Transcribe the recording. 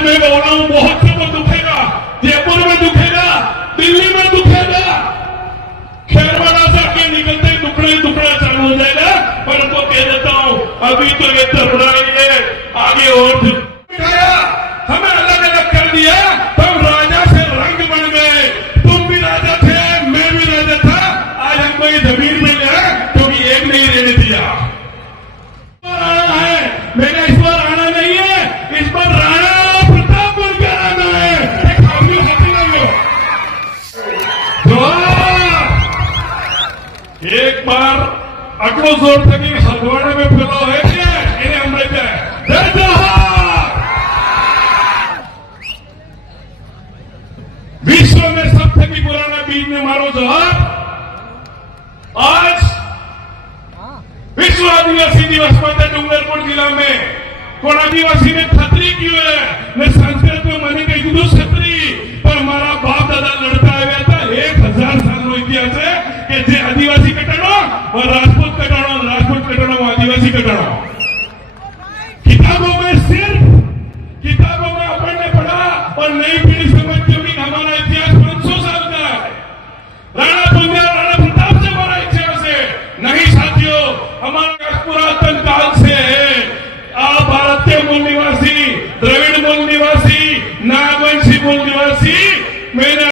आज मैं बोल रहा हूं, बहुत से को दुखेगा, जयपुर में दुखेगा, दिल्ली में दुखेगा, खेरवाड़ा से आगे निकलते दुखड़ा दुखड़ा चालू हो जाएगा। पर तो कह देता हूं, अभी तो ये तरुणाई है, आगे और दिखाया, हमें अलग अलग कर दिया, तब राजा से रंग बन गए। तुम भी राजा थे, मैं भी राजा था, आज हमको ये जमीन मिल गया क्योंकि एक नहीं रहने दिया। आना है, मैंने इस बार आना नहीं है, इस बार राणा प्रताप बन के आना है। एक हामी होती नहीं हो एक बार आटलो जोर थकी हलवाड़ा में फैलाव है इन्हें हमने जय जोहार। विश्व में सब थकी पुराना बीज ने मारो जोहार। आज विश्व आदिवासी दिवस पर डूंगरपुर जिला में कोण आदिवासी ने खतरी की है ने संस्कृत में मैंने कही थी छतरी पर मारा बाप दादा लड़ता आया था। 1000 साल नो इतिहास है कि जे आदिवासी कटाणो और राजपूत कटाणो, राजपूत कटाणो आदिवासी कटाणो। किताबों में सिर्फ किताबों में अपन ने पढ़ा और नई पीढ़ी समझती होगी हमारा इतिहास 500 साल का है। राणा कुंजा राणा प्रताप से हमारा इतिहास है नहीं साथियों, हमारा पुरातन काल से है। आप भारत के मूल निवासी, द्रविड़ मूल निवासी, नागवंशी मूल निवासी, मेरा